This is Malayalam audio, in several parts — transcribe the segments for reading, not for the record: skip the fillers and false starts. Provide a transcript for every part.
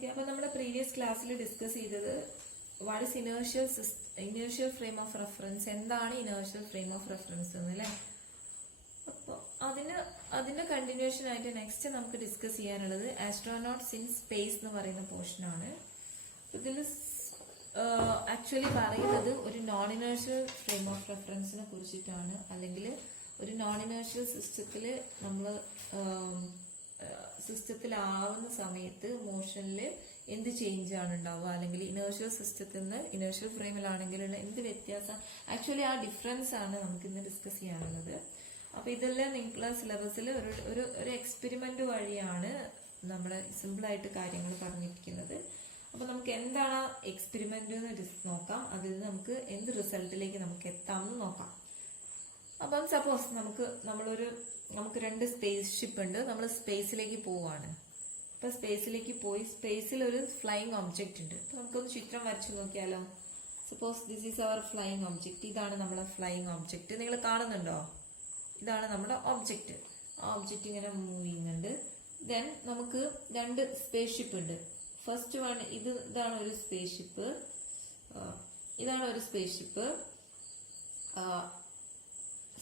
ഓക്കെ, അപ്പൊ നമ്മുടെ പ്രീവിയസ് ക്ലാസ്സിൽ ഡിസ്കസ് ചെയ്തത് what is inertial frame of reference, എന്താണ് ഇനേർഷ്യൽ ഫ്രെയിം ഓഫ് റെഫറൻസ് എന്നല്ലേ. അപ്പോൾ അതിന്റെ കണ്ടിന്യൂഷൻ ആയിട്ട് നെക്സ്റ്റ് നമുക്ക് ഡിസ്കസ് ചെയ്യാനുള്ളത് ആസ്ട്രോനോട്ട്സ് ഇൻ സ്പേസ് എന്ന് പറയുന്ന പോർഷനാണ്. ഇതിൽ ആക്ച്വലി പറയുന്നത് ഒരു നോൺ ഇനേർഷ്യൽ ഫ്രെയിം ഓഫ് റെഫറൻസിനെ കുറിച്ചിട്ടാണ്. അല്ലെങ്കിൽ ഒരു നോൺ ഇനേർഷ്യൽ സിസ്റ്റത്തിലാവുന്ന സമയത്ത് മോഷനിൽ എന്ത് ചേഞ്ച് ആണ് ഉണ്ടാവുക, അല്ലെങ്കിൽ ഇനേർഷ്യൽ സിസ്റ്റത്തിൽ നിന്ന് ഇനേർഷ്യൽ ഫ്രെയിമിലാണെങ്കിലുള്ള എന്ത് വ്യത്യാസം, ആക്ച്വലി ആ ഡിഫറൻസ് ആണ് നമുക്ക് ഇന്ന് ഡിസ്കസ് ചെയ്യാനുള്ളത്. അപ്പൊ ഇതെല്ലാം നിങ്ങളുടെ സിലബസിൽ ഒരു എക്സ്പെരിമെന്റ് വഴിയാണ് നമ്മുടെ സിമ്പിളായിട്ട് കാര്യങ്ങൾ പറഞ്ഞിരിക്കുന്നത്. അപ്പൊ നമുക്ക് എന്താണ് ആ എക്സ്പെരിമെന്റ് എന്ന് നോക്കാം, അതിൽ നിന്ന് നമുക്ക് എന്ത് റിസൾട്ടിലേക്ക് നമുക്ക് എത്താം എന്ന് നോക്കാം. അപ്പം സപ്പോസ് നമുക്ക് രണ്ട് സ്പേസ് ഷിപ്പ് ഉണ്ട്, നമ്മൾ സ്പേസിലേക്ക് പോവാണ്. ഇപ്പൊ സ്പേസിലേക്ക് പോയി സ്പേസിൽ ഒരു ഫ്ലൈയിങ് ഒബ്ജക്റ്റ് ഉണ്ട്. അപ്പൊ നമുക്കൊന്ന് ചിത്രം വരച്ചു നോക്കിയാലോ. Suppose this is our flying object. ഇതാണ് നമ്മുടെ ഫ്ലൈയിങ് ഒബ്ജക്റ്റ്, നിങ്ങൾ കാണുന്നുണ്ടോ? ഇതാണ് നമ്മുടെ ഒബ്ജക്റ്റ്. ആ ഒബ്ജക്റ്റ് ഇങ്ങനെ മൂവ് ചെയ്യുന്നുണ്ട്. ദെൻ നമുക്ക് രണ്ട് സ്പേസ് ഷിപ്പ് ഉണ്ട്. ഫസ്റ്റ് വൺ ഇതാണ് ഒരു സ്പേസ് ഷിപ്പ്, ഇതാണ് ഒരു space ship.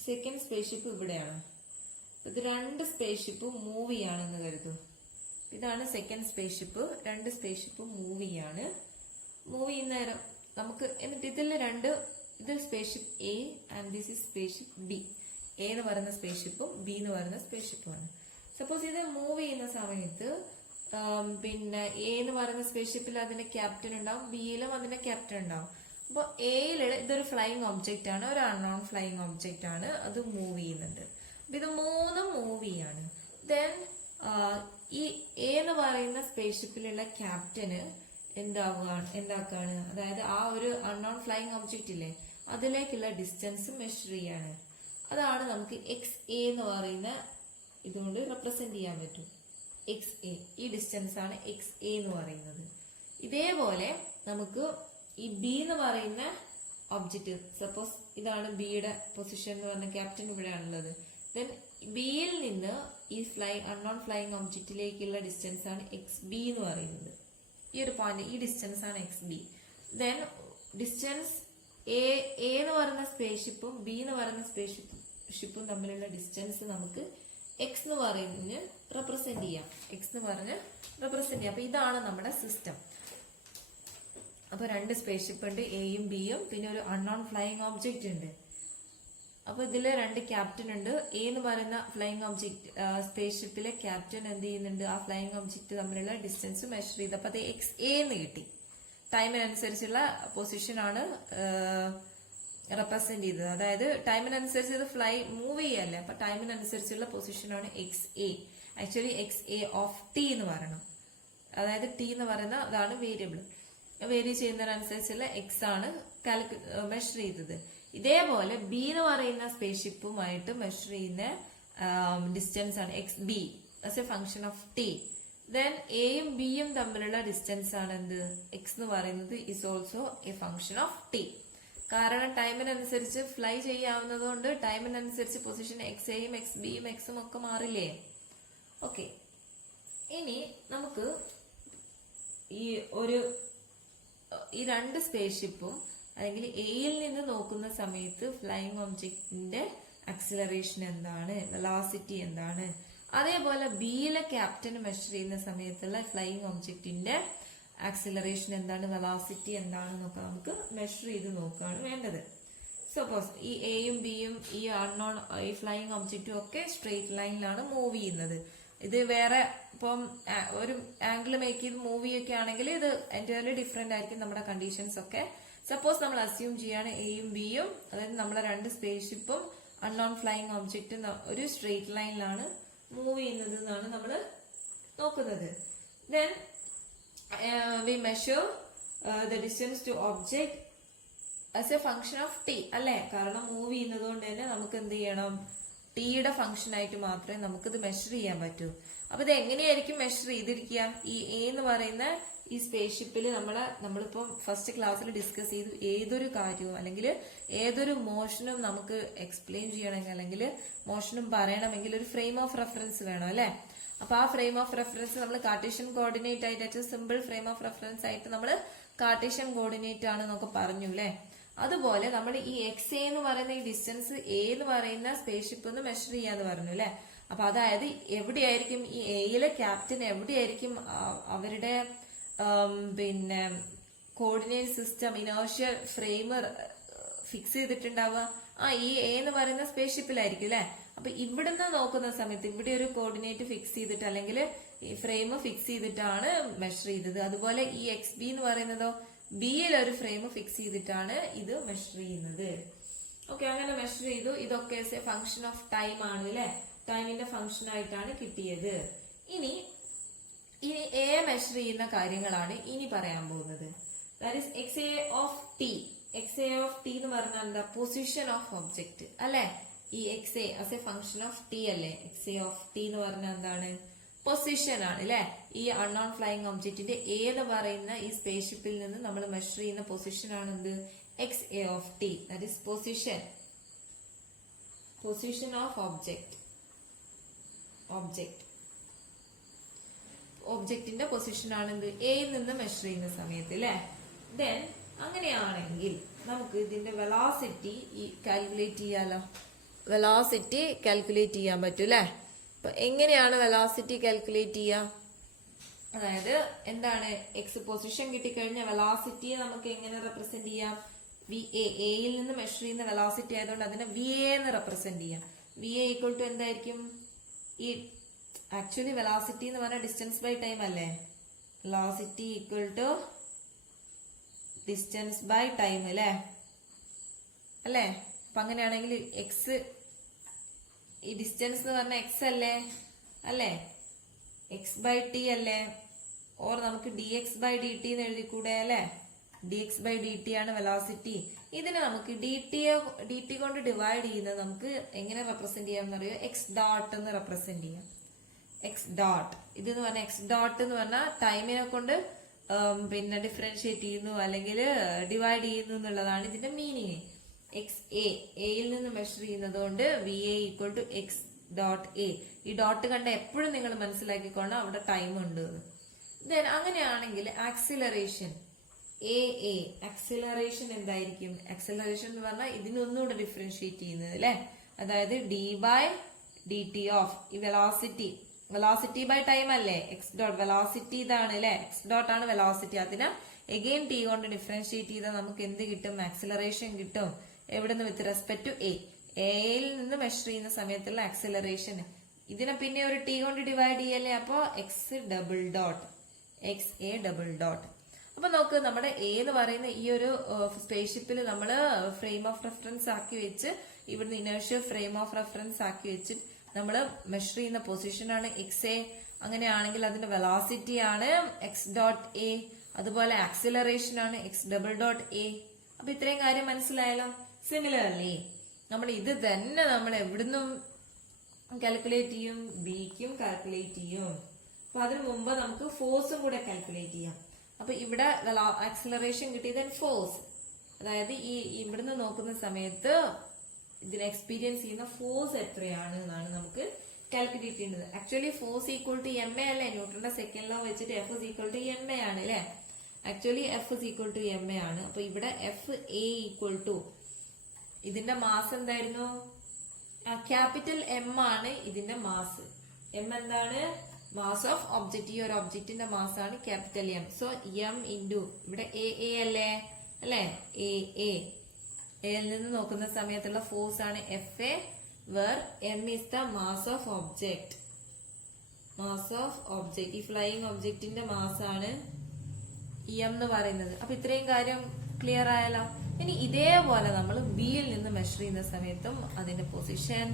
Second space ship ഇവിടെയാണ്. ഇത് രണ്ട് സ്പേസ് ഷിപ്പ് മൂവ് ചെയ്യാണെന്ന് കരുതും. ഇതാണ് സെക്കൻഡ് സ്പേസ് ഷിപ്പ്, രണ്ട് സ്പേസ് ഷിപ്പ് മൂവ് ചെയ്യാണ്. മൂവ് ചെയ്യുന്ന നേരം നമുക്ക് എന്നിട്ട് ഇത് space ship A and this is space ship B. A എന്ന് പറയുന്ന സ്പേസ് ഷിപ്പും ബി എന്ന് പറയുന്ന സ്പേസ് ഷിപ്പുമാണ്. സപ്പോസ് ഇത് മൂവ് ചെയ്യുന്ന സമയത്ത് പിന്നെ എ എന്ന് പറയുന്ന സ്പേസ് ഷിപ്പിൽ അതിന്റെ ക്യാപ്റ്റൻ ഉണ്ടാവും, ബിയിലും അതിന്റെ ക്യാപ്റ്റൻ ഉണ്ടാവും. അപ്പൊ എയിൽ ഇതൊരു ഫ്ലൈയിങ് ഒബ്ജക്റ്റ് ആണ്, ഒരു അൺനോൺ ഫ്ലൈയിങ് ഒബ്ജക്റ്റ് ആണ്, അത് മൂവ് ചെയ്യുന്നുണ്ട്. അപ്പൊ ഇത് മൂന്നും മൂവ് ചെയ്യാണ്. ദെൻ ഈ എ എന്ന് പറയുന്ന സ്പേസ് ഷിപ്പിലുള്ള ക്യാപ്റ്റന് എന്താക്കാണ്, അതായത് ആ ഒരു അൺനോൺ ഫ്ലൈയിങ് ഒബ്ജക്റ്റ് ഇല്ലേ അതിലേക്കുള്ള ഡിസ്റ്റൻസ് മെഷർ ചെയ്യാണ്. അതാണ് നമുക്ക് എക്സ് എ എന്ന് പറയുന്ന ഇതുകൊണ്ട് റെപ്രസെന്റ് ചെയ്യാൻ പറ്റും. എക്സ് എ, ഈ ഡിസ്റ്റൻസ് ആണ് എക്സ് എ എന്ന് പറയുന്നത്. ഇതേപോലെ നമുക്ക് ഈ ബി എന്ന് പറയുന്ന ഒബ്ജക്റ്റ്, സപ്പോസ് ഇതാണ് ബിയുടെ പൊസിഷൻ എന്ന് പറഞ്ഞ ക്യാപ്റ്റൻ ഇവിടെയാണുള്ളത്. ദെൻ ബിയിൽ നിന്ന് ഈ അൺനോൺ ഫ്ലൈയിങ് ഒബ്ജക്റ്റിലേക്കുള്ള ഡിസ്റ്റൻസ് ആണ് എക്സ് ബി എന്ന് പറയുന്നത്. ഈ ഒരു പോയിന്റ്, ഈ ഡിസ്റ്റൻസ് ആണ് x B. Then distance A എന്ന് പറയുന്ന സ്പേസ് ഷിപ്പും ബി എന്ന് പറയുന്ന സ്പേസ് ഷിപ്പും തമ്മിലുള്ള ഡിസ്റ്റൻസ് നമുക്ക് എക്സ് എന്ന് പറയുന്നതിന് റെപ്രസെന്റ് ചെയ്യാം. എക്സ് എന്ന് പറഞ്ഞ് റെപ്രസെന്റ് ചെയ്യാം. അപ്പൊ ഇതാണ് നമ്മുടെ സിസ്റ്റം. അപ്പൊ രണ്ട് സ്പേസ് ഷിപ്പ് ഉണ്ട്, എയും ബിയും, പിന്നെ ഒരു അൺനോൺ ഫ്ലൈയിങ് ഒബ്ജക്റ്റ് ഉണ്ട്. അപ്പൊ ഇതില് രണ്ട് ക്യാപ്റ്റൻ ഉണ്ട്. എ എന്ന് പറയുന്ന ഫ്ലൈയിങ് ഒബ്ജക്റ്റ് സ്പേസ് ഷിപ്പിലെ ക്യാപ്റ്റൻ എന്ത് ചെയ്യുന്നുണ്ട്, ആ ഫ്ലൈയിങ് ഒബ്ജക്റ്റ് തമ്മിലുള്ള ഡിസ്റ്റൻസ് മെഷർ ചെയ്ത് അപ്പൊ അത് എക്സ് എ എന്ന് കിട്ടി. ടൈമിനനുസരിച്ചുള്ള പൊസിഷനാണ് റെപ്രസെന്റ് ചെയ്തത്. അതായത് ടൈമിനനുസരിച്ച് ഇത് മൂവ് ചെയ്യല്ലേ, അപ്പൊ ടൈമിനനുസരിച്ചുള്ള പൊസിഷനാണ് x a. Actually x a of T എന്ന് പറയണം. അതായത് ടി എന്ന് പറയുന്ന അതാണ് വേരിയബിൾ. വേരി ചെയ്യുന്നതിനനുസരിച്ചുള്ള എക്സ് ആണ് മെഷർ ചെയ്തത്. ഇതേപോലെ ബി എന്ന് പറയുന്ന സ്പേസ് ഷിപ്പുമായിട്ട് മെഷർ ചെയ്യുന്ന ഡിസ്റ്റൻസ് ആണ് x b as a function of t. Then എയും ബിയും തമ്മിലുള്ള ഡിസ്റ്റൻസ് ആണ് എന്ത്, എക്സ് എന്ന് പറയുന്നത് is also a function of t. കാരണം ടൈമിനനുസരിച്ച് ഫ്ലൈ ചെയ്യാവുന്നത് കൊണ്ട് ടൈമിനനുസരിച്ച് പൊസിഷൻ എക്സ് എയും എക്സ് ബിയും എക്സും ഒക്കെ മാറില്ലേ. ഓക്കെ, ഇനി നമുക്ക് ഈ രണ്ട് സ്പേസ് ഷിപ്പും അല്ലെങ്കിൽ എയിൽ നിന്ന് നോക്കുന്ന സമയത്ത് ഫ്ലൈയിങ് ഒബ്ജക്റ്റിന്റെ ആക്സിലറേഷൻ എന്താണ്, വെലോസിറ്റി എന്താണ്, അതേപോലെ ബിയിലെ ക്യാപ്റ്റന് മെഷർ ചെയ്യുന്ന സമയത്തുള്ള ഫ്ലൈയിങ് ഒബ്ജക്റ്റിന്റെ ആക്സിലറേഷൻ എന്താണ്, വെലോസിറ്റി എന്താണെന്നൊക്കെ നമുക്ക് മെഷർ ചെയ്ത് നോക്കുകയാണ് വേണ്ടത്. സപ്പോസ് ഈ എയും ബിയും ഈ ഫ്ലൈയിങ് ഒബ്ജക്റ്റും ഒക്കെ സ്ട്രെയിറ്റ് ലൈനിലാണ് മൂവ് ചെയ്യുന്നത്. ഇത് വേറെ ഇപ്പം ഒരു ആംഗിൾ മേക്ക് ചെയ്ത് മൂവ് ചെയ്യൊക്കെ ആണെങ്കിൽ ഇത് എൻറ്റയർലി ഡിഫറെന്റ് ആയിരിക്കും നമ്മുടെ കണ്ടീഷൻസ് ഒക്കെ. സപ്പോസ് നമ്മൾ അസ്യൂം ചെയ്യാണ് എയും ബിയും, അതായത് നമ്മളെ രണ്ട് സ്പേസ് ഷിപ്പും അൺനോൺ ഫ്ലൈയിങ് ഒബ്ജക്റ്റും ഒരു സ്ട്രെയിറ്റ് ലൈനിലാണ് മൂവ് ചെയ്യുന്നത് എന്നാണ് നമ്മൾ നോക്കുന്നത്. Then we measure the distance to object as a function of t അല്ലെ. കാരണം മൂവ് ചെയ്യുന്നത് കൊണ്ട് തന്നെ നമുക്ക് എന്ത് ചെയ്യണം, ടിയുടെ ഫംഗ്ഷൻ ആയിട്ട് മാത്രമേ നമുക്കിത് മെഷർ ചെയ്യാൻ പറ്റൂ. അപ്പൊ ഇത് എങ്ങനെയായിരിക്കും മെഷർ ചെയ്തിരിക്കുക, ഈ എ എന്ന് പറയുന്ന ഈ സ്പേസ് ഷിപ്പിൽ നമ്മളിപ്പം ഫസ്റ്റ് ക്ലാസ്സിൽ ഡിസ്കസ് ചെയ്തു, ഏതൊരു കാര്യവും അല്ലെങ്കിൽ ഏതൊരു മോഷനും നമുക്ക് എക്സ്പ്ലെയിൻ ചെയ്യണമെങ്കിൽ അല്ലെങ്കിൽ മോഷനും പറയണമെങ്കിൽ ഒരു ഫ്രെയിം ഓഫ് റെഫറൻസ് വേണം അല്ലെ. അപ്പൊ ആ ഫ്രെയിം ഓഫ് റെഫറൻസ് നമ്മൾ കാർട്ടീഷ്യൻ കോർഡിനേറ്റ് ആയിട്ട് സിമ്പിൾ ഫ്രെയിം ഓഫ് റെഫറൻസ് ആയിട്ട് നമ്മൾ കാർട്ടീഷ്യൻ കോർഡിനേറ്റ് ആണ് എന്നൊക്കെ പറഞ്ഞു അല്ലെ. അതുപോലെ നമ്മൾ ഈ എക്സ് എ എന്ന് പറയുന്ന ഈ ഡിസ്റ്റൻസ് എ എന്ന് പറയുന്ന സ്പേസ്ഷിപ്പ് ഒന്ന് മെഷർ ചെയ്യാന്ന് പറഞ്ഞു അല്ലെ. അപ്പൊ അതായത് എവിടെയായിരിക്കും ഈ എയിലെ ക്യാപ്റ്റൻ എവിടെയായിരിക്കും അവരുടെ പിന്നെ coordinate system inertial frame fix ചെയ്തിട്ടുണ്ടാവുക ഈ എ എന്ന് പറയുന്ന സ്പേസ്ഷിപ്പിലായിരിക്കും അല്ലെ. അപ്പൊ ഇവിടുന്ന് നോക്കുന്ന സമയത്ത് ഇവിടെ ഒരു കോർഡിനേറ്റ് ഫിക്സ് ചെയ്തിട്ട് അല്ലെങ്കിൽ ഈ ഫ്രെയിം ഫിക്സ് ചെയ്തിട്ടാണ് മെഷർ ചെയ്തത്. അതുപോലെ ഈ എക്സ് ബി എന്ന് പറയുന്നതോ ബിയിൽ ഒരു ഫ്രെയിം ഫിക്സ് ചെയ്തിട്ടാണ് ഇത് മെഷർ ചെയ്യുന്നത്. ഓക്കെ, അങ്ങനെ മെഷർ ചെയ്തു. ഇതൊക്കെ ഫംഗ്ഷൻ ഓഫ് ടൈം ആണ് അല്ലെ, ടൈമിന്റെ ഫംഗ്ഷൻ ആയിട്ടാണ് കിട്ടിയത്. ഇനി എ മെഷർ ചെയ്യുന്ന കാര്യങ്ങളാണ് ഇനി പറയാൻ പോകുന്നത്. That is X a of T. X a of T എന്ന് പറഞ്ഞാൽ എന്താ? പൊസിഷൻ ഓഫ് ഒബ്ജക്ട് അല്ലെ. ഈ X A as a function of T അല്ലെ. എക്സ് എ ഓഫ് ടി എന്ന് പറഞ്ഞാൽ എന്താണ്? പൊസിഷൻ ആണ് അല്ലെ. ഈ അൺനോൺ ഫ്ലൈയിങ് ഒബ്ജക്റ്റിന്റെ എ എന്ന് പറയുന്ന ഈ സ്പേസ്ഷിപ്പിൽ നിന്ന് നമ്മൾ മെഷർ ചെയ്യുന്ന പൊസിഷൻ ആണ് എന്ത്? X a of T. That is position of ഒബ്ജക്റ്റിന്റെ പൊസിഷൻ ആണ് എന്ത്? എയിൽ നിന്ന് മെഷർ ചെയ്യുന്ന സമയത്ത് അല്ലെ. ദെൻ അങ്ങനെയാണെങ്കിൽ നമുക്ക് ഇതിന്റെ വെലോസിറ്റി കാൽക്കുലേറ്റ് ചെയ്യാലോ. വെലോസിറ്റി കാൽക്കുലേറ്റ് ചെയ്യാൻ പറ്റും അല്ലെ. അപ്പൊ എങ്ങനെയാണ് വെലോസിറ്റി കാൽക്കുലേറ്റ് ചെയ്യുക? അതായത് എന്താണ്? എക്സ് പൊസിഷൻ കിട്ടിക്കഴിഞ്ഞാൽ വെലോസിറ്റിയെ നമുക്ക് എങ്ങനെ റെപ്രസെന്റ് ചെയ്യാം? വി എയിൽ നിന്ന് മെഷർ ചെയ്യുന്ന വെലോസിറ്റി ആയതുകൊണ്ട് അതിനെ വി എ എന്ന് റെപ്രസെന്റ് ചെയ്യാം. വി എ ഈക്വൽ ടു എന്തായിരിക്കും? ഈ ആക്ച്വലി വെലോസിറ്റി എന്ന് പറഞ്ഞാൽ ഡിസ്റ്റൻസ് ബൈ ടൈം അല്ലേ. Velocity equal to distance by time അല്ലേ. അപ്പൊ അങ്ങനെയാണെങ്കിൽ എക്സ് ഈ ഡിസ്റ്റൻസ് എന്ന് പറഞ്ഞാൽ എക്സ് അല്ലേ. എക്സ് ബൈ ടി അല്ലേ. ഓർ നമുക്ക് D X by D T എന്ന് എഴുതിക്കൂടെ അല്ലെ. D X by D T ആണ് വെലോസിറ്റി. ഇതിനെ നമുക്ക് ഡി ടി കൊണ്ട് ഡിവൈഡ് ചെയ്യുന്നത് നമുക്ക് എങ്ങനെ റെപ്രസെന്റ് ചെയ്യാം എന്നറിയോ? എക്സ് ഡോട്ട് എന്ന് റെപ്രസെന്റ് ചെയ്യാം. എക്സ് ഡോട്ട് ഇതെന്ന് പറഞ്ഞാൽ എക്സ് ഡോട്ട് എന്ന് പറഞ്ഞാൽ ടൈമിനെ കൊണ്ട് പിന്നെ ഡിഫറൻഷിയേറ്റ് ചെയ്യുന്നു അല്ലെങ്കിൽ ഡിവൈഡ് ചെയ്യുന്നു എന്നുള്ളതാണ് ഇതിന്റെ മീനിങ്. എക്സ് എയിൽ നിന്ന് മെഷർ ചെയ്യുന്നത് കൊണ്ട് V A equal to X dot A. ഈ ഡോട്ട് കണ്ട എപ്പോഴും നിങ്ങൾ മനസ്സിലാക്കിക്കൊണ്ട് അവിടെ ടൈം ഉണ്ട്. ദെൻ അങ്ങനെയാണെങ്കിൽ ആക്സിലറേഷൻ ആക്സിലറേഷൻ എന്തായിരിക്കും? ആക്സിലറേഷൻ എന്ന് പറഞ്ഞാൽ ഇതിനൊന്നുകൂടെ ഡിഫറൻഷിയേറ്റ് ചെയ്യുന്നത് അല്ലെ. അതായത് D by D T of ഈ വെലോസിറ്റി ബൈ ടൈം അല്ലേ. എക്സ് ഡോട്ട് വെലോസിറ്റി ഇതാണ് അല്ലെ. എക്സ് ഡോട്ട് ആണ് വെലോസിറ്റി. അതിനെ എഗെയിൻ ടി കൊണ്ട് ഡിഫറൻഷിയേറ്റ് ചെയ്താൽ നമുക്ക് എന്ത് കിട്ടും? ആക്സിലറേഷൻ കിട്ടും. എവിടുന്ന്? വിത്ത് റെസ്പെക്ട് ടു എയിൽ നിന്ന് മെഷർ ചെയ്യുന്ന സമയത്തുള്ള ആക്സിലറേഷൻ. ഇതിനെ പിന്നെ ഒരു ടി കൊണ്ട് ഡിവൈഡ് ചെയ്യല്ലേ. അപ്പോ എക്സ് എ ഡബിൾ ഡോട്ട്. അപ്പൊ നോക്ക്, നമ്മുടെ എ എന്ന് പറയുന്ന ഈ ഒരു സ്പേസ്ഷിപ്പിൽ നമ്മൾ ഫ്രെയിം ഓഫ് റെഫറൻസ് ആക്കി വെച്ച് ഇവിടുന്ന് ഇനേർഷ്യൽ ഫ്രെയിം ഓഫ് റെഫറൻസ് ആക്കി വെച്ച് നമ്മൾ മെഷർ ചെയ്യുന്ന പൊസിഷൻ ആണ് എക്സ് എ. അങ്ങനെയാണെങ്കിൽ അതിന്റെ വെലോസിറ്റി ആണ് എക്സ് ഡോട്ട് എ. അതുപോലെ ആക്സിലറേഷൻ ആണ് എക്സ് ഡബിൾ ഡോട്ട് എ. അപ്പൊ ഇത്രയും കാര്യം മനസ്സിലായല്ലോ. സിമിലർലി നമ്മൾ ഇത് തന്നെ നമ്മൾ എവിടുന്നും കാൽക്കുലേറ്റ് ചെയ്യും? ബിക്കും കാൽക്കുലേറ്റ് ചെയ്യും. അപ്പൊ അതിനു മുമ്പ് നമുക്ക് ഫോഴ്സും കൂടെ കാൽക്കുലേറ്റ് ചെയ്യാം. അപ്പൊ ഇവിടെ ആക്സിലറേഷൻ കിട്ടി. ദെൻ ഫോഴ്സ്, അതായത് ഈ ഇവിടുന്ന് നോക്കുന്ന സമയത്ത് ഇതിനെ എക്സ്പീരിയൻസ് ചെയ്യുന്ന ഫോഴ്സ് എത്രയാണ് എന്നാണ് നമുക്ക് കാൽക്കുലേറ്റ് ചെയ്യേണ്ടത്. Actually force equal to M A അല്ലേ. ന്യൂട്ടന്റെ സെക്കൻഡ് ലോ വെച്ചിട്ട് F is equal to M A ആണ് അല്ലെ. Actually F is equal to M A ആണ്. അപ്പൊ ഇവിടെ എഫ് എ ഈക്വൽ ടു ഇതിന്റെ മാസ് എന്തായിരുന്നു? ക്യാപിറ്റൽ എം ആണ് ഇതിന്റെ മാസ്. എം എന്താണ്? Mass of object. ഈ ഒരു ഒബ്ജക്റ്റിന്റെ മാസ് ആണ് capital M. So M into ഇവിടെ എ അല്ലേ. എയിൽ നിന്ന് നോക്കുന്ന സമയത്തുള്ള ഫോഴ്സ് ആണ് F A, where M is the mass of object. ഈ ഫ്ലൈയിങ് ഒബ്ജക്റ്റിന്റെ മാസ് ആണ് എം എന്ന് പറയുന്നത്. അപ്പൊ ഇത്രയും കാര്യം ക്ലിയർ ആയല്ലോ. ഇനി ഇതേപോലെ നമ്മൾ ബിയിൽ നിന്ന് മെഷർ ചെയ്യുന്ന സമയത്തും അതിന്റെ പൊസിഷൻ,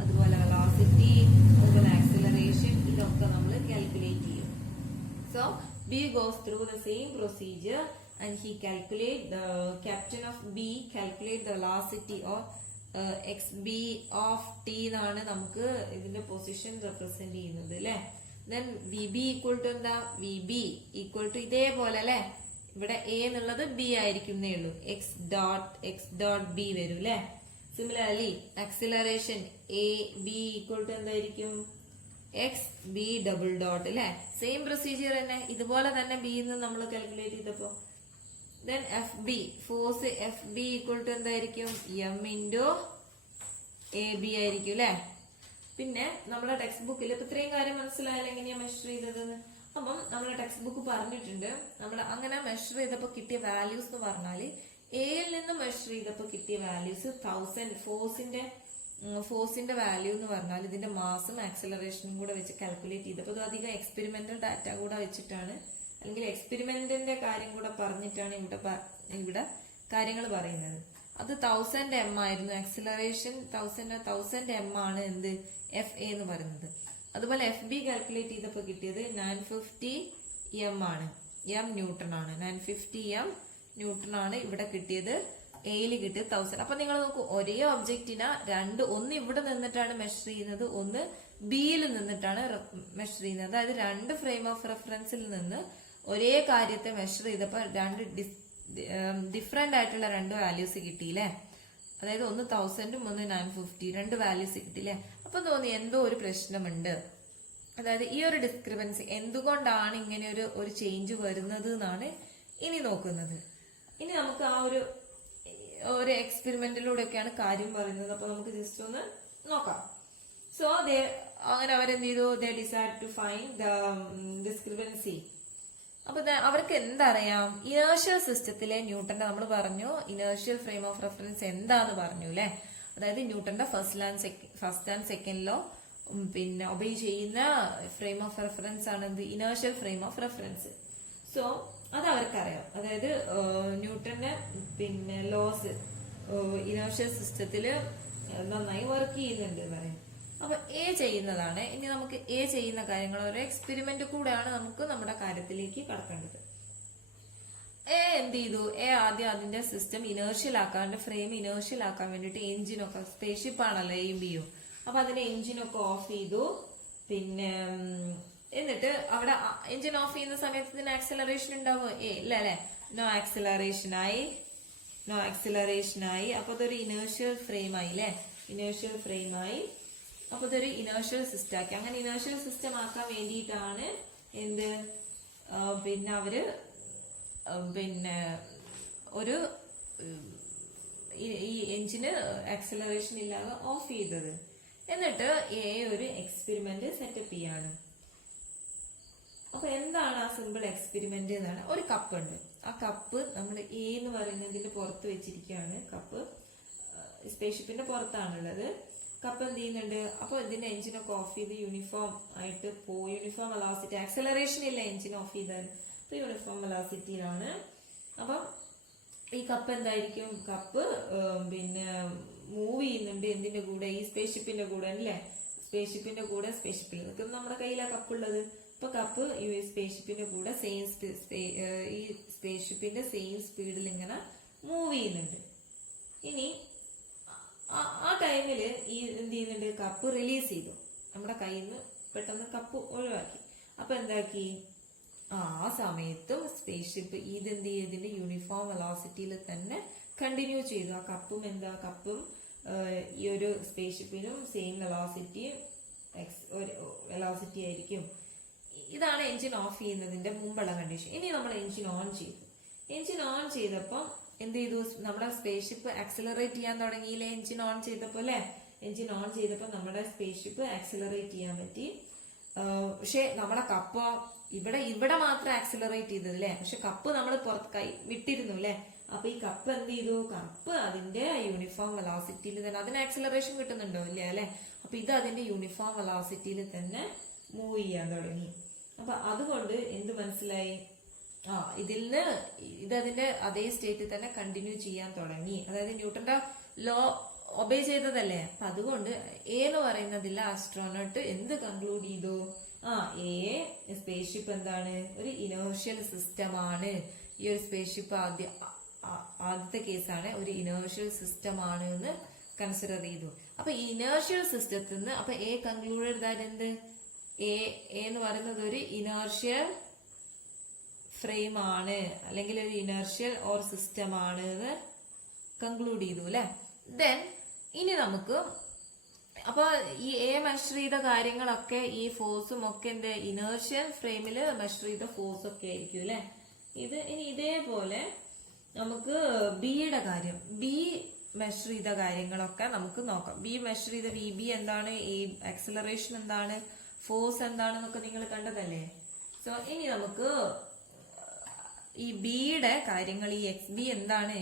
അതുപോലെ വെലോസിറ്റി, അതുപോലെ ആക്സിലറേഷൻ, ഇതൊക്കെ നമ്മൾ കാൽക്കുലേറ്റ് ചെയ്യും. So B goes through the same procedure and he calculate the captain of B calculate the velocity of xb of t എന്നാണ് നമുക്ക് ഇതിന്റെ പൊസിഷൻ റെപ്രസെന്റ് ചെയ്യുന്നത് അല്ലെ. then vb equal to എന്താ? vb equal to ഇതേപോലെ അല്ലെ. ഇവിടെ a എന്നുള്ളത് b ആയിരിക്കും എന്നേ ഉള്ളൂ. x dot b വരും അല്ലെ. Similarly acceleration a b equal to എന്തായിരിക്കും? എക്സ് ബി ഡബിൾ ഡോട്ട് അല്ലെ, സെയിം പ്രൊസീജിയർ തന്നെ. ഇതുപോലെ തന്നെ ബി എന്ന് നമ്മൾ കാൽക്കുലേറ്റ് ചെയ്തപ്പോ then F B, force F B equal to എന്തായിരിക്കും, എം ഇൻറ്റു എ ബി ആയിരിക്കും അല്ലെ. പിന്നെ നമ്മുടെ ടെക്സ്റ്റ് ബുക്കിൽ ഇപ്പൊ ഇത്രയും കാര്യം മനസ്സിലായാലും എങ്ങനെയാ മെഷർ ചെയ്തതെന്ന്. അപ്പം നമ്മുടെ ടെക്സ്റ്റ് ബുക്ക് പറഞ്ഞിട്ടുണ്ട്, നമ്മൾ അങ്ങനെ മെഷർ ചെയ്തപ്പോ കിട്ടിയ വാല്യൂസ് എന്ന് പറഞ്ഞാല് എയിൽ നിന്ന് മെഷർ ചെയ്തപ്പോ കിട്ടിയ വാല്യൂസ് 1000 ഫോഴ്സിന്റെ വാല്യൂ എന്ന് പറഞ്ഞാൽ ഇതിന്റെ മാസും ആക്സിലറേഷനും കൂടെ വെച്ച് കാൽക്കുലേറ്റ് ചെയ്തപ്പോൾ അത് അധികം എക്സ്പെരിമെന്റൽ ഡാറ്റ കൂടെ വെച്ചിട്ടാണ്, അല്ലെങ്കിൽ എക്സ്പെരിമെന്റിന്റെ കാര്യം കൂടെ പറഞ്ഞിട്ടാണ് ഇവിടെ കാര്യങ്ങൾ പറയുന്നത്. അത് 1000 m ആയിരുന്നു ആക്സിലറേഷൻ, 1000 m ആണ് എന്ത് എഫ് എ എന്ന് പറയുന്നത്. അതുപോലെ എഫ് ബി കാൽക്കുലേറ്റ് ചെയ്തപ്പോൾ കിട്ടിയത് 950 m ആണ്, എം ന്യൂട്ടൺ ആണ്, 950 m ന്യൂട്ടൺ ആണ് ഇവിടെ കിട്ടിയത്. എയിൽ കിട്ടിയത് 1000. അപ്പൊ നിങ്ങൾ നോക്കൂ, ഒരേ ഒബ്ജക്റ്റിനെ ഒന്ന് ഇവിടെ നിന്നിട്ടാണ് മെഷർ ചെയ്യുന്നത്, ഒന്ന് ബിയിൽ നിന്നിട്ടാണ് മെഷർ ചെയ്യുന്നത്. അതായത് രണ്ട് ഫ്രെയിം ഓഫ് റെഫറൻസിൽ നിന്ന് ഒരേ കാര്യത്തെ മെഷർ ചെയ്തപ്പോൾ രണ്ട് ഡിഫറെന്റ് ആയിട്ടുള്ള രണ്ട് വാല്യൂസ് കിട്ടിയില്ലേ. അതായത് ഒന്ന് 1000ഉം ഒന്ന് 950, രണ്ട് വാല്യൂസ് കിട്ടിയില്ലേ. അപ്പൊ തോന്നി എന്തോ ഒരു പ്രശ്നമുണ്ട്. അതായത് ഈ ഒരു ഡിസ്ക്രിപ്പൻസി എന്തുകൊണ്ടാണ് ഇങ്ങനെ ഒരു ചേഞ്ച് വരുന്നത് എന്നാണ് ഇനി നോക്കുന്നത്. ഇനി നമുക്ക് ആ ഒരു എക്സ്പെരിമെന്റിലൂടെയൊക്കെയാണ് കാര്യം പറയുന്നത്. അപ്പൊ നമുക്ക് ജസ്റ്റ് ഒന്ന് നോക്കാം. സോ അങ്ങനെ അവരെന്ത് ചെയ്തു, they decide to find the discrepancy. അപ്പൊ അവർക്ക് എന്തറിയാം, ഇനേർഷ്യൽ സിസ്റ്റത്തിലെ ന്യൂട്ടന്റെ, നമ്മൾ പറഞ്ഞു ഇനേർഷ്യൽ ഫ്രെയിം ഓഫ് റെഫറൻസ് എന്താന്ന് പറഞ്ഞു അല്ലെ. അതായത് ന്യൂട്ടന്റെ ഫസ്റ്റ് ആൻഡ് സെക്കൻഡ് ലോ പിന്നെ ഒബേ ചെയ്യുന്ന ഫ്രെയിം ഓഫ് റെഫറൻസ് ആണ് എന്ത്, inertial frame of reference. So അത് അവർക്കറിയാം. അതായത് ന്യൂട്ടന്റെ പിന്നെ ലോസ് ഇനേർഷ്യൽ സിസ്റ്റത്തില് നന്നായി വർക്ക് ചെയ്യുന്നുണ്ട് പറയാം. അപ്പൊ എ ചെയ്യുന്നതാണ്. ഇനി നമുക്ക് എ ചെയ്യുന്ന കാര്യങ്ങൾ ഒരു എക്സ്പെരിമെന്റ് കൂടെയാണ് നമുക്ക് നമ്മുടെ കാര്യത്തിലേക്ക് കടക്കേണ്ടത്. എ എന്ത് ചെയ്തു, എ ആദ്യം അതിന്റെ സിസ്റ്റം ഇനേർഷ്യൽ ആക്കാൻ, ഫ്രെയിം ഇനേർഷ്യൽ ആക്കാൻ വേണ്ടിട്ട് എഞ്ചിനൊക്കെ, സ്പേസ്ഷിപ്പ് ആണല്ലോ എയും ബിയും, അപ്പൊ അതിന്റെ എഞ്ചിനൊക്കെ ഓഫ് ചെയ്തു. പിന്നെ എന്നിട്ട് അവിടെ എഞ്ചിൻ ഓഫ് ചെയ്യുന്ന സമയത്ത് ഇതിന് ആക്സിലറേഷൻ ഉണ്ടാവോ, ഇല്ല അല്ലെ, നോ ആക്സിലറേഷൻ ആയി. അപ്പൊ അതൊരു ഇനേർഷ്യൽ ഫ്രെയിം ആയി അല്ലെ, ഇനേർഷ്യൽ ഫ്രെയിം ആയി. അപ്പൊ ഇതൊരു ഇനേർഷ്യൽ സിസ്റ്റം ആക്കി. അങ്ങനെ ഇനേർഷ്യൽ സിസ്റ്റം ആക്കാൻ വേണ്ടിയിട്ടാണ് എന്ത്, പിന്നെ അവര് പിന്നെ ഒരു ഈ എഞ്ചിന് ആക്സിലറേഷൻ ഇല്ലാതെ ഓഫ് ചെയ്തത്. എന്നിട്ട് ഒരു എക്സ്പെരിമെന്റ് സെറ്റപ്പ് ചെയ്യാണ്. അപ്പൊ എന്താണ് ആ സിമ്പിൾ എക്സ്പെരിമെന്റ് എന്നാണ്. ഒരു കപ്പ് ഉണ്ട്, ആ കപ്പ് നമ്മൾ എ എന്ന് പറയുന്നതിന്റെ പുറത്ത് വെച്ചിരിക്കുകയാണ്. കപ്പ് സ്പേസ്ഷിപ്പിന്റെ പുറത്താണുള്ളത്. കപ്പ് എന്ത് ചെയ്യുന്നുണ്ട്, അപ്പൊ ഇതിന്റെ എഞ്ചിനൊക്കെ ഓഫ് ചെയ്ത് യൂണിഫോം ആയിട്ട് യൂണിഫോം വെലോസിറ്റി, ആക്സലറേഷൻ ഇല്ല എഞ്ചിൻ ഓഫ് ചെയ്താൽ, അപ്പൊ യൂണിഫോം വെലോസിറ്റിയിലാണ്. അപ്പൊ ഈ കപ്പ് എന്തായിരിക്കും, കപ്പ് പിന്നെ മൂവ് ചെയ്യുന്നുണ്ട് എന്തിന്റെ കൂടെ, ഈ സ്പേസ്ഷിപ്പിന്റെ കൂടെ അല്ലേ. സ്പേസ്ഷിപ്പിന്റെ കൂടെ, സ്പേസ്ഷിപ്പിൽ നിൽക്കുന്ന നമ്മുടെ കയ്യിലാണ് കപ്പ് ഉള്ളത്. ഇപ്പൊ കപ്പ് ഈ സ്പേസ്ഷിപ്പിന്റെ കൂടെ ഈ സ്പേസ്ഷിപ്പിന്റെ സെയിം സ്പീഡിൽ ഇങ്ങനെ മൂവ് ചെയ്യുന്നുണ്ട്. ഇനി ആ ടൈമില് ഈ എന്ത് ചെയ്യുന്നുണ്ട്, കപ്പ് റിലീസ് ചെയ്തു, നമ്മുടെ കയ്യിൽ നിന്ന് പെട്ടെന്ന് കപ്പ് ഒഴിവാക്കി. അപ്പൊ എന്താക്കി, ആ സമയത്തും സ്പേസ്ഷിപ്പ് ഇതെന്ത് ചെയ്യും, ഇതിന്റെ യൂണിഫോം വെലോസിറ്റിയിൽ തന്നെ കണ്ടിന്യൂ ചെയ്തു. ആ കപ്പും ഈ ഒരു സ്പേസ്ഷിപ്പിനും സെയിം വെലോസിറ്റി ആയിരിക്കും. ഇതാണ് എഞ്ചിൻ ഓഫ് ചെയ്യുന്നതിന്റെ മുമ്പുള്ള കണ്ടീഷൻ. ഇനി നമ്മൾ എഞ്ചിൻ ഓൺ ചെയ്തു. എഞ്ചിൻ ഓൺ ചെയ്തപ്പം എന്ത് ചെയ്തു, നമ്മുടെ സ്പേസ്ഷിപ്പ് ആക്സിലറേറ്റ് ചെയ്യാൻ തുടങ്ങിയില്ലേ എഞ്ചിൻ ഓൺ ചെയ്തപ്പോ അല്ലെ. എഞ്ചിൻ ഓൺ ചെയ്തപ്പോ നമ്മുടെ സ്പേസ്ഷിപ്പ് ആക്സിലറേറ്റ് ചെയ്യാൻ പറ്റി. പക്ഷെ നമ്മുടെ കപ്പ് ഇവിടെ മാത്രം ആക്സിലറേറ്റ് ചെയ്തത് അല്ലെ. പക്ഷെ കപ്പ് നമ്മൾ പുറത്ത് വിട്ടിരുന്നു അല്ലെ. അപ്പൊ ഈ കപ്പ് എന്ത് ചെയ്തു, കപ്പ് അതിന്റെ യൂണിഫോം വെലോസിറ്റിയിൽ തന്നെ, അതിന് ആക്സിലറേഷൻ കിട്ടുന്നുണ്ടോ ഇല്ല അല്ലെ. അപ്പൊ ഇത് അതിന്റെ യൂണിഫോം വെലോസിറ്റിയിൽ തന്നെ മൂവ് ചെയ്യാൻ തുടങ്ങി. അപ്പൊ അതുകൊണ്ട് എന്ത് മനസ്സിലായി, ഇതിന്റെ അതേ സ്റ്റേറ്റിൽ തന്നെ കണ്ടിന്യൂ ചെയ്യാൻ തുടങ്ങി. അതായത് ന്യൂട്ടന്റെ ലോ ഒബേ ചെയ്തതല്ലേ. അപ്പൊ അതുകൊണ്ട് എന്ന് പറയുന്നതില്ല, ആസ്ട്രോനോട്ട് എന്ത് കൺക്ലൂഡ് ചെയ്തു, സ്പേസ്ഷിപ്പ് എന്താണ്, ഒരു ഇനേർഷ്യൽ സിസ്റ്റം ആണ്. ഈ ഒരു സ്പേസ്ഷിപ്പ് ആദ്യത്തെ കേസാണ്, ഒരു ഇനേർഷ്യൽ സിസ്റ്റം ആണ് എന്ന് കൺസിഡർ ചെയ്തു. അപ്പൊ ഇനേർഷ്യൽ സിസ്റ്റത്തിൽ നിന്ന് അപ്പൊ കൺക്ലൂഡ് ചെയ്താൽ എന്ത്, എന്ന് പറയുന്നത് ഒരു ഇനേർഷ്യൽ ഫ്രെയിം ആണ്, അല്ലെങ്കിൽ ഒരു ഇനേർഷ്യൽ ഓർ സിസ്റ്റം ആണ് എന്ന് കൺക്ലൂഡ് ചെയ്തു അല്ലെ. ദെൻ ഇനി നമുക്ക് അപ്പൊ ഈ എ മെഷർ ചെയ്ത കാര്യങ്ങളൊക്കെ ഈ ഫോഴ്സും ഒക്കെ എന്ത് ഇനേർഷ്യൽ ഫ്രെയിമില് മെഷർ ചെയ്ത ഫോഴ്സ് ഒക്കെ ആയിരിക്കും അല്ലെ. ഇനി ഇതേപോലെ നമുക്ക് ബിയുടെ കാര്യം, ബി മെഷർ ചെയ്ത കാര്യങ്ങളൊക്കെ നമുക്ക് നോക്കാം. ബി മെഷർ ചെയ്ത വി ബി എന്താണ്, ഈ ആക്സിലറേഷൻ എന്താണ്, ഫോഴ്സ് എന്താണെന്നൊക്കെ നിങ്ങൾ കണ്ടതല്ലേ. സോ ഇനി നമുക്ക് ഈ ബിയുടെ കാര്യങ്ങൾ, ഈ എക്സ് ബി എന്താണ്,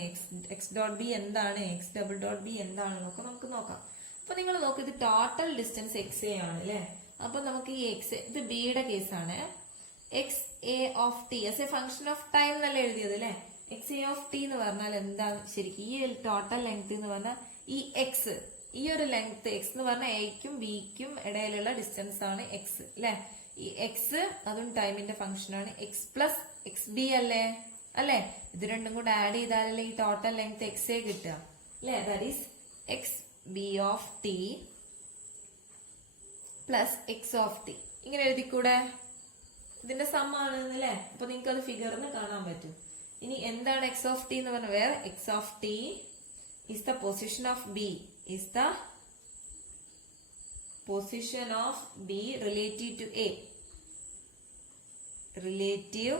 എക്സ് ഡോട്ട് ബി എന്താണ്, എക്സ് ഡബിൾ ഡോട്ട് ബി എന്താണെന്നൊക്കെ നമുക്ക് നോക്കാം. അപ്പൊ നിങ്ങൾ നോക്ക്, ഇത് ടോട്ടൽ ഡിസ്റ്റൻസ് എക്സ് എ ആണ് അല്ലെ. അപ്പൊ നമുക്ക് ഈ എക്സ്, ഇത് ബിയുടെ കേസാണ്. X a of T as a function of time എന്നല്ല എഴുതിയത് അല്ലെ. എക്സ് എ ഓഫ് ടി എന്ന് പറഞ്ഞാൽ എന്താ ശരിക്കും, ഈ ടോട്ടൽ ലെങ്ത് എന്ന് പറഞ്ഞാൽ ഈ എക്സ്, ഈ ഒരു ലെങ്ത് എക്സ് എന്ന് പറഞ്ഞാൽ എക്കും ബിക്കും ഇടയിലുള്ള ഡിസ്റ്റൻസ് ആണ് എക്സ് അല്ലെ. ഈ എക്സ് അതും ടൈമിന്റെ ഫംഗ്ഷൻ ആണ്. എക്സ് പ്ലസ് എക്സ് ബി അല്ലേ, ഇത് രണ്ടും കൂടെ ആഡ് ചെയ്താലല്ലേ ഈ ടോട്ടൽ ലെങ്ത് എക്സ് എ കിട്ടുക അല്ലെ. That is X B of T plus X of T. ഇങ്ങനെ എഴുതിക്കൂടെ, ഇതിന്റെ സം ആണ് അല്ലെ. അപ്പൊ നിങ്ങൾക്ക് അത് ഫിഗറിന് കാണാൻ പറ്റും. ഇനി എന്താണ് എക്സ് ഓഫ് ടി എന്ന് പറഞ്ഞാൽ, where X of T is the position of B, is the position of B relative to A, relative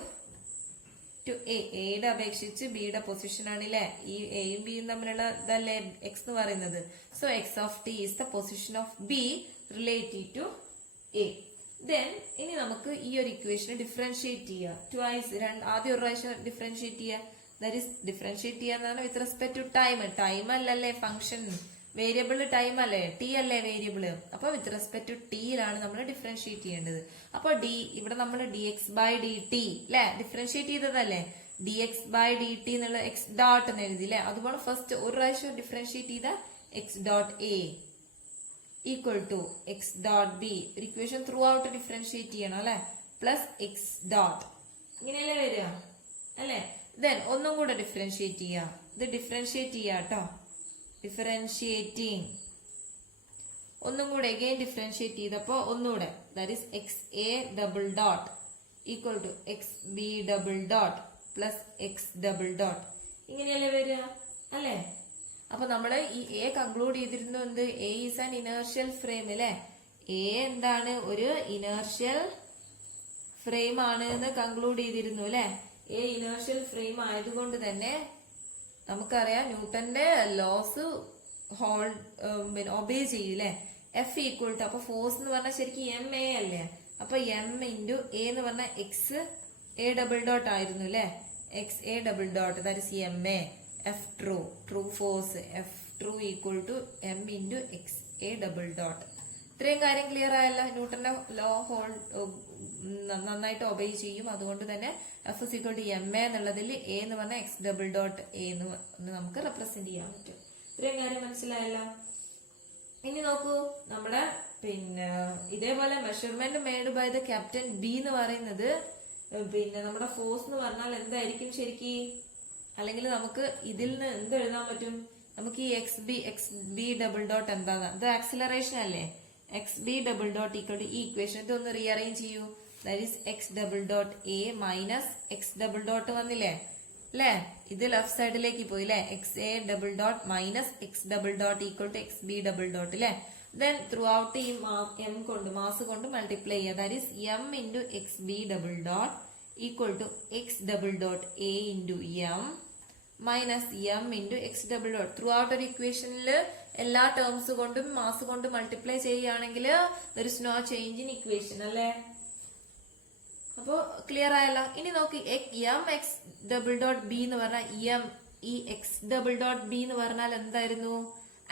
to A. എയുടെ അപേക്ഷിച്ച് ബിയുടെ പൊസിഷൻ ആണല്ലേ. ഈ എയും ബിയും തമ്മിലുള്ള ഇതല്ലേ എക്സ് എന്ന് പറയുന്നത്. So X of T is the position of B relative to A. Then ഇനി നമുക്ക് ഈ ഒരു ഇക്വേഷനെ ഡിഫറൻഷിയേറ്റ് ചെയ്യുക. ട്വൈസ്, ആദ്യം ഒരു പ്രാവശ്യം ഡിഫറൻഷിയേറ്റ് ചെയ്യുക. ദാറ്റ് ഈസ് ഡിഫറൻഷിയേറ്റ് ചെയ്യാന്നാണ് with respect to time. Time അല്ലല്ലേ ഫംഗ്ഷൻ, വേരിയബിൾ ടൈം അല്ലേ, ടി അല്ലേ വേരിയബിള്. അപ്പൊ വിത്ത് റെസ്പെക്ട് ടു ടിയിലാണ് നമ്മൾ ഡിഫറൻഷിയേറ്റ് ചെയ്യേണ്ടത്. അപ്പൊ ഡി, ഇവിടെ നമ്മൾ d X by D t അല്ലെ ഡിഫറൻഷിയേറ്റ് ചെയ്തതല്ലേ. D X by D t എന്നുള്ള എക്സ് ഡോട്ട് എന്ന് എഴുതി അല്ലെ. അതുപോലെ ഫസ്റ്റ് ഒരു പ്രാവശ്യം ഡിഫറൻഷിയേറ്റ് ചെയ്ത x dot a equal to X dot b, ഒരു ഇക്വേഷൻ ത്രൂ ഔട്ട് ഡിഫറൻഷിയേറ്റ് ചെയ്യണം അല്ലെ. പ്ലസ് എക്സ് ഡോട്ട്, ഇങ്ങനെയല്ലേ വരിക അല്ലെ. ദെൻ ഒന്നും കൂടെ ഡിഫറൻഷിയേറ്റ് ചെയ്യുക. ഇത് ഡിഫറൻഷിയേറ്റ് ചെയ്യുക കേട്ടോ, ഡിഫറൻഷിയേറ്റിംഗ്. ഒന്നും കൂടെ അഗെയിൻ ഡിഫറൻഷിയേറ്റ് ചെയ്തപ്പോ ഒന്നുകൂടെ, that is X A double dot equal to X B double dot plus X double dot. ഇങ്ങനെയല്ലേ വരിക അല്ലെ. അപ്പൊ നമ്മള് ഈ എ കൺക്ലൂഡ് ചെയ്തിരുന്നു എന്ത്, A is an inertial frame അല്ലെ. എ എന്താണ്, ഒരു ഇനേർഷ്യൽ ഫ്രെയിം ആണ് എന്ന് കൺക്ലൂഡ് ചെയ്തിരുന്നു അല്ലെ. എ ഇനേർഷ്യൽ ഫ്രെയിം ആയതുകൊണ്ട് തന്നെ നമുക്കറിയാം ന്യൂട്ടന്റെ ലോസ് ഒബേ ചെയ്യൂലേ. എഫ് ഈക്വൽ ടു, അപ്പൊ ഫോഴ്സ് എന്ന് പറഞ്ഞാൽ ശരിക്കും എം എ അല്ലേ. അപ്പൊ എം ഇൻറ്റു എ എന്ന് പറഞ്ഞാൽ എക്സ് എ ഡബിൾ ഡോട്ട് ആയിരുന്നു അല്ലെ. X A double dot that is M A F true, true force F true equal to M into X A double dot. ഇത്രയും കാര്യം ക്ലിയർ ആയല്ലോ. ന്യൂട്ടന്റെ ലോ നന്നായിട്ട് ഒബേ ചെയ്യും. അതുകൊണ്ട് തന്നെ F is equal to M A എന്നുള്ളതിൽ എ എന്ന് പറഞ്ഞാൽ എക്സ് ഡബിൾ ഡോട്ട് എ എന്ന് നമുക്ക് റെപ്രസെന്റ് ചെയ്യാൻ പറ്റും. ഇത്രയും കാര്യം മനസ്സിലായല്ലോ. ഇനി നോക്കൂ, നമ്മുടെ പിന്നെ ഇതേപോലെ measurement made by the captain B എന്ന് പറയുന്നത് പിന്നെ നമ്മുടെ ഫോഴ്സ് എന്ന് പറഞ്ഞാൽ എന്തായിരിക്കും ശരിക്ക്, അല്ലെങ്കിൽ നമുക്ക് ഇതിൽ നിന്ന് എന്ത് എഴുതാൻ പറ്റും, നമുക്ക് ഈ എക്സ് ബി ഡബിൾ ഡോട്ട് എന്താണ്, ഇത് ആക്സിലറേഷൻ അല്ലേ. X B double dot equal to ഈ ഇക്വേഷൻ ഇതൊന്ന് റീഅറേഞ്ച് ചെയ്യൂ. That is X double dot A minus X double dot വന്നില്ലേ അല്ലെ. ഇത് ലെഫ്റ്റ് സൈഡിലേക്ക് പോയി അല്ലെ. X A double dot minus X double dot equal to X B double dot അല്ലെ. ദെൻ ത്രൂ ഔട്ട് ഈ എം കൊണ്ട് മാസ് കൊണ്ട് മൾട്ടിപ്ലൈ ചെയ്യുക. That is M into X B double dot equal to X double dot A into M minus M into X double dot. Throughout ഒരു ഇക്വേഷനിൽ എല്ലാ ടേംസ് കൊണ്ടും മാസ് കൊണ്ട് മൾട്ടിപ്ലൈ ചെയ്യുകയാണെങ്കിൽ there is no change in equation അല്ലെ. അപ്പോ ക്ലിയർ ആയല്ലോ. ഇനി നോക്കി M X double dot B എന്ന് പറഞ്ഞാൽ എം ഈ എക്സ് ഡബിൾ ഡോട്ട് ബി എന്ന് പറഞ്ഞാൽ എന്തായിരുന്നു,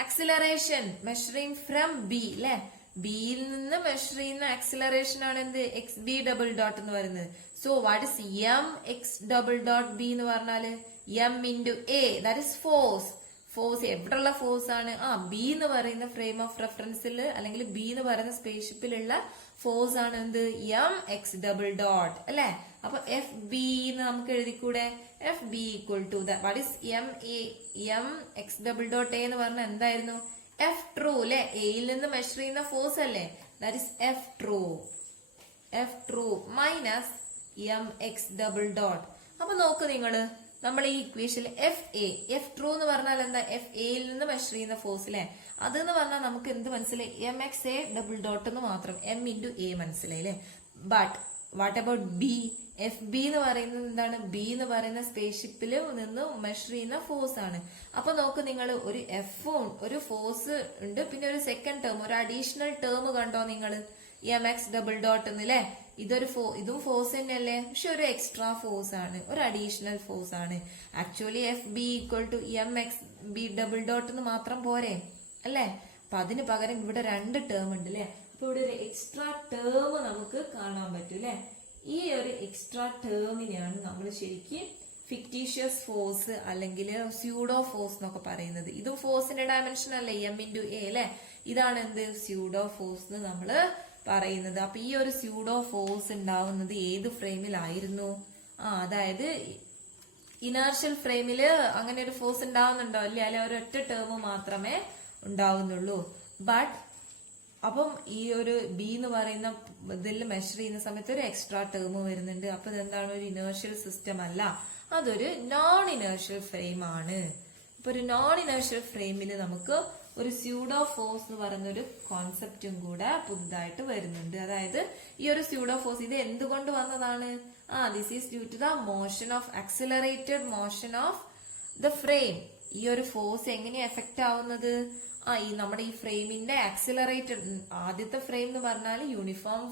ആക്സിലറേഷൻ മെഷറിംഗ് ഫ്രം ബി അല്ലെ. ബിയിൽ നിന്ന് മെഷർ ചെയ്യുന്ന ആക്സിലറേഷൻ ആണ് എന്ത്, എക്സ് ബി ഡബിൾ ഡോട്ട് എന്ന് പറയുന്നത്. So what is m X double dot B എന്ന് പറഞ്ഞാല് m into a that is force. Force എവിടെയുള്ള ഫോഴ്സ് ആണ്, ബി എന്ന് പറയുന്ന ഫ്രെയിം ഓഫ് റെഫറൻസിൽ അല്ലെങ്കിൽ ബി എന്ന് പറയുന്ന സ്പേസ്ഷിപ്പിലുള്ള ഫോഴ്സ് ആണ് എന്ത്, എം എക്സ് ഡബിൾ ഡോട്ട് അല്ലെ. അപ്പൊ എഫ് ബി എന്ന് നമുക്ക് എഴുതിക്കൂടെ, F B equal to what is m X double dot a എന്ന് പറഞ്ഞാൽ എന്തായിരുന്നു, എഫ് ട്രൂ അല്ലെ. എയിൽ നിന്ന് മെഷർ ചെയ്യുന്ന ഫോഴ്സ് അല്ലേ, that is F true minus m X double dot. അപ്പൊ നോക്ക് നിങ്ങള്, നമ്മൾ ഈ ഇക്വേഷനിൽ എഫ് ട്രൂ എന്ന് പറഞ്ഞാൽ എന്താ, എഫ് എയിൽ നിന്ന് മെഷർ ചെയ്യുന്ന ഫോഴ്സ് അല്ലെ. അതെന്ന് പറഞ്ഞാൽ നമുക്ക് എന്ത് മനസ്സിലായി, M X A double dot എന്ന് മാത്രം, എം ഇൻറ്റു എ മനസ്സിലായി അല്ലേ. But what about B? F b എന്ന് പറയുന്നത് എന്താണ്? ബി എന്ന് പറയുന്ന സ്പേസ്ഷിപ്പിൽ നിന്ന് മെഷർ ചെയ്യുന്ന ഫോഴ്സ് ആണ്. അപ്പൊ നോക്ക് നിങ്ങൾ, ഒരു എഫും ഒരു ഫോഴ്സ് ഉണ്ട്, പിന്നെ ഒരു സെക്കൻഡ് ടേം, ഒരു അഡീഷണൽ ടേം കണ്ടോ നിങ്ങൾ, എം എക്സ് ഡബിൾ ഡോട്ട് എന്നല്ലേ. ഇതും ഫോഴ്സ് തന്നെയല്ലേ, പക്ഷെ ഒരു എക്സ്ട്രാ ഫോഴ്സ് ആണ്, ഒരു അഡീഷണൽ ഫോഴ്സ് ആണ്. Actually F B equal to M X B double dot എന്ന് മാത്രം പോരെ അല്ലേ. അപ്പൊ അതിന് പകരം ഇവിടെ രണ്ട് ടേം ഉണ്ട് അല്ലെ. അപ്പൊ ഇവിടെ ഒരു എക്സ്ട്രാ ടേം നമുക്ക് കാണാൻ പറ്റും അല്ലെ. ഈ ഒരു എക്സ്ട്രാ ടേമിനെയാണ് നമ്മൾ ശരിക്കും ഫിക്ടീഷ്യസ് ഫോഴ്സ് അല്ലെങ്കിൽ സ്യൂഡോ ഫോഴ്സ് എന്നൊക്കെ പറയുന്നത്. ഇതും ഫോഴ്സിന്റെ ഡയമെൻഷൻ അല്ലേ, എം ഇൻറ്റു എ അല്ലെ. ഇതാണ് എന്ത്, സ്യൂഡോ ഫോഴ്സ് എന്ന് നമ്മള് പറയുന്നത്. അപ്പൊ ഈ ഒരു സ്യൂഡോ ഫോഴ്സ് ഉണ്ടാവുന്നത് ഏത് ഫ്രെയിമിലായിരുന്നു? അതായത് ഇനേർഷ്യൽ ഫ്രെയിമില് അങ്ങനെ ഒരു ഫോഴ്സ് ഉണ്ടാവുന്നുണ്ടോ ഇല്ല, അല്ലെ ഒരൊറ്റ ടേം മാത്രമേ ഉണ്ടാവുന്നുള്ളൂ. ബട്ട് അപ്പം ഈ ഒരു ബി എന്ന് പറയുന്ന ഇതിൽ മെഷർ ചെയ്യുന്ന സമയത്ത് ഒരു എക്സ്ട്രാ ടേം വരുന്നുണ്ട്. അപ്പൊ ഇതെന്താണ്, ഒരു ഇനേർഷ്യൽ സിസ്റ്റം അല്ല, അതൊരു നോൺ ഇനേർഷ്യൽ ഫ്രെയിം ആണ്. ഇപ്പൊ ഒരു നോൺ ഇനേർഷ്യൽ ഫ്രെയിമിൽ നമുക്ക് ഒരു സ്യൂഡോ ഫോഴ്സ് എന്ന് പറയുന്ന ഒരു കോൺസെപ്റ്റും കൂടെ പുതുതായിട്ട് വരുന്നുണ്ട്. അതായത് ഈ ഒരു സ്യൂഡോ ഫോഴ്സ് ഇത് എന്തുകൊണ്ട് വന്നതാണ്? This is due to the motion of accelerated motion of the frame. ഈ ഒരു ഫോഴ്സ് എങ്ങനെയാ എഫക്ട് ആവുന്നത്? ഈ നമ്മുടെ ഈ ഫ്രെയിമിന്റെ ആക്സിലറേറ്റഡ്, ആദ്യത്തെ ഫ്രെയിം എന്ന് പറഞ്ഞാൽ യൂണിഫോം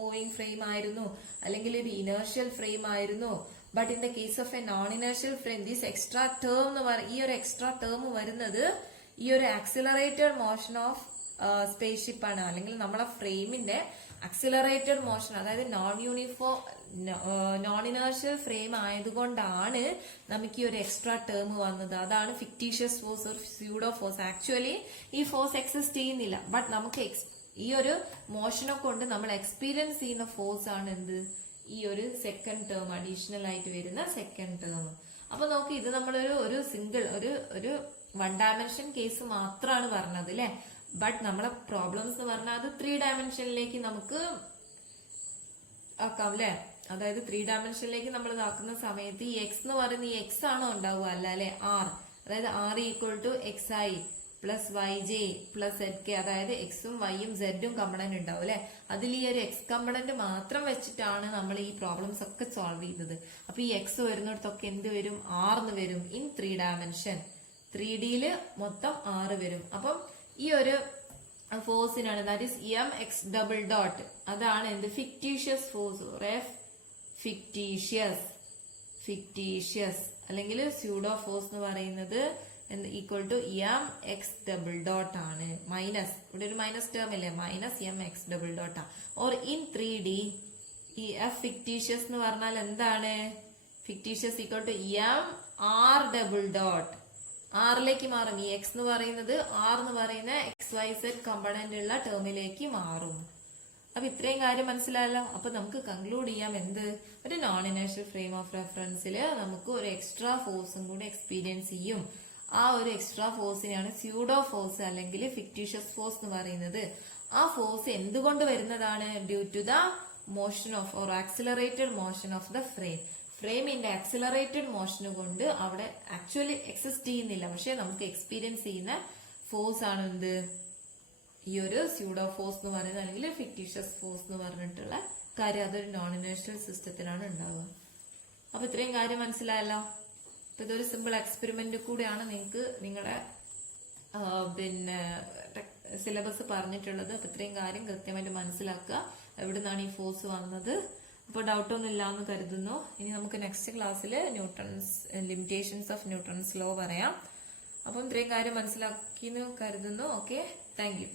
മൂവിംഗ് ഫ്രെയിം ആയിരുന്നു, അല്ലെങ്കിൽ ഒരു ഇനേർഷ്യൽ ഫ്രെയിം ആയിരുന്നു. But in the case of A non inertial frame, this extra term എന്ന് പറയുന്നത്, ഈ ഒരു എക്സ്ട്രാ ടേം വരുന്നത് ഈ ഒരു ആക്സിലറേറ്റഡ് മോഷൻ ഓഫ് സ്പേസ്ഷിപ്പ് ആണ്, അല്ലെങ്കിൽ നമ്മളെ ഫ്രെയിമിന്റെ ആക്സിലറേറ്റഡ് മോഷൻ, അതായത് നോൺ ഇനേർഷ്യൽ ഫ്രെയിം ആയതുകൊണ്ടാണ് നമുക്ക് ഈ ഒരു എക്സ്ട്രാ ടേം വന്നത്. അതാണ് ഫിക്ടീഷ്യസ് ഫോഴ്സ് ഒരു സ്യൂഡോ ഫോഴ്സ്. ആക്ച്വലി ഈ ഫോഴ്സ് എക്സിസ്റ്റ് ചെയ്യുന്നില്ല, ബട്ട് നമുക്ക് ഈ ഒരു മോഷനെ കൊണ്ട് നമ്മൾ എക്സ്പീരിയൻസ് ചെയ്യുന്ന ഫോഴ്സ് ആണ് എന്ത്, ഈ ഒരു സെക്കൻഡ് ടേം, അഡീഷണൽ ആയിട്ട് വരുന്ന സെക്കൻഡ് ടേം. അപ്പൊ നോക്കി, ഇത് നമ്മളൊരു സിംഗിൾ ഒരു വൺ ഡയമെൻഷൻ കേസ് മാത്രമാണ് പറഞ്ഞത് അല്ലെ. ബട്ട് നമ്മളെ പ്രോബ്ലംസ് എന്ന് പറഞ്ഞാൽ അത് 3 ഡയമെൻഷനിലേക്ക് നമുക്ക് ആക്കാം അല്ലെ. അതായത് 3 ഡയമെൻഷനിലേക്ക് നമ്മൾ ഇതാക്കുന്ന സമയത്ത് ഈ എക്സ് എന്ന് പറയുന്ന ഈ എക്സ് ആണോ ഉണ്ടാവുക, അല്ല അല്ലെ, ആർ. അതായത് R equal to X I plus Y J plus Z K, അതായത് എക്സും വൈയും സെഡും കമ്പണന്റ് ഉണ്ടാവും അല്ലെ. അതിൽ ഈ ഒരു എക്സ് കമ്പണന്റ് മാത്രം വെച്ചിട്ടാണ് നമ്മൾ ഈ പ്രോബ്ലംസ് ഒക്കെ സോൾവ് ചെയ്തത്. അപ്പൊ ഈ എക്സ് വരുന്നിടത്തൊക്കെ എന്ത് വരും, ആർന്ന് വരും ഇൻ 3 ഡയമെൻഷൻ. 3Dയില് മൊത്തം 6 വരും. അപ്പം ഈ ഒരു ഫോഴ്സിനാണ്, that is m X double dot, അതാണ് എന്ത്, ഫിക്ടീഷ്യസ് ഫോഴ്സ്, ഫിക്ടീഷ്യസ് അല്ലെങ്കിൽ സ്യൂഡോ ഫോഴ്സ് എന്ന് പറയുന്നത് equal to M X double dot ആണ്. മൈനസ്, ഇവിടെ ഒരു മൈനസ് ടേം അല്ലേ, minus m X double dot ആണ്. ഓർ ഇൻ 3D ഈ എഫ് ഫിക്ടീഷ്യസ് എന്ന് പറഞ്ഞാൽ എന്താണ്, fictitious equal to m r double dot. ആറിലേക്ക് മാറും, ഈ എക്സ് എന്ന് പറയുന്നത് ആർ എന്ന് പറയുന്ന XYZ കമ്പണന്റ് ഉള്ള ടേമിലേക്ക് മാറും. അപ്പൊ ഇത്രയും കാര്യം മനസ്സിലായല്ലോ. അപ്പൊ നമുക്ക് കൺക്ലൂഡ് ചെയ്യാം എന്ത്, ഒരു നോൺ ഇനേർഷ്യൽ ഫ്രെയിം ഓഫ് റെഫറൻസിൽ നമുക്ക് ഒരു എക്സ്ട്രാ ഫോഴ്സും കൂടി എക്സ്പീരിയൻസ് ചെയ്യും. ആ ഒരു എക്സ്ട്രാ ഫോഴ്സിനെയാണ് സ്യൂഡോ ഫോഴ്സ് അല്ലെങ്കിൽ ഫിക്ടീഷ്യസ് ഫോഴ്സ് എന്ന് പറയുന്നത്. ആ ഫോഴ്സ് എന്തുകൊണ്ട് വരുന്നതാണ്, due to the motion of or accelerated motion of the frame. ഫ്രെയിമിന്റെ ആക്സിലറേറ്റഡ് മോഷന് കൊണ്ട് അവിടെ ആക്ച്വലി എക്സിസ്റ്റ് ചെയ്യുന്നില്ല, പക്ഷെ നമുക്ക് എക്സ്പീരിയൻസ് ചെയ്യുന്ന ഫോഴ്സ് ആണ് എന്ത്, ഈ ഒരു സ്യൂഡോ ഫോഴ്സ് എന്ന് പറയുന്നത്, അല്ലെങ്കിൽ ഫിക്ടീഷ്യസ് ഫോഴ്സ് എന്ന് പറഞ്ഞിട്ടുള്ള കാര്യം. അതൊരു നോൺ ഇനേർഷ്യൽ സിസ്റ്റത്തിലാണ് ഉണ്ടാവുക. അപ്പൊ ഇത്രയും കാര്യം മനസ്സിലായല്ലോ. അപ്പൊ ഇതൊരു സിമ്പിൾ എക്സ്പെരിമെന്റ് കൂടെയാണ് നിങ്ങൾക്ക് നിങ്ങളെ പിന്നെ സിലബസ് പറഞ്ഞിട്ടുള്ളത്. അപ്പൊ ഇത്രയും കാര്യം കൃത്യമായിട്ട് മനസ്സിലാക്കുക, എവിടെ നിന്നാണ് ഈ ഫോഴ്സ് വന്നത്. അപ്പൊ ഡൗട്ടൊന്നും ഇല്ലാന്ന് കരുതുന്നു. ഇനി നമുക്ക് നെക്സ്റ്റ് ക്ലാസ്സിൽ ലിമിറ്റേഷൻസ് ഓഫ് ന്യൂട്ടൺസ് ലോ പറയാം. അപ്പം ഇത്രയും കാര്യം മനസ്സിലാക്കിയെന്ന് കരുതുന്നു. Okay, thank you.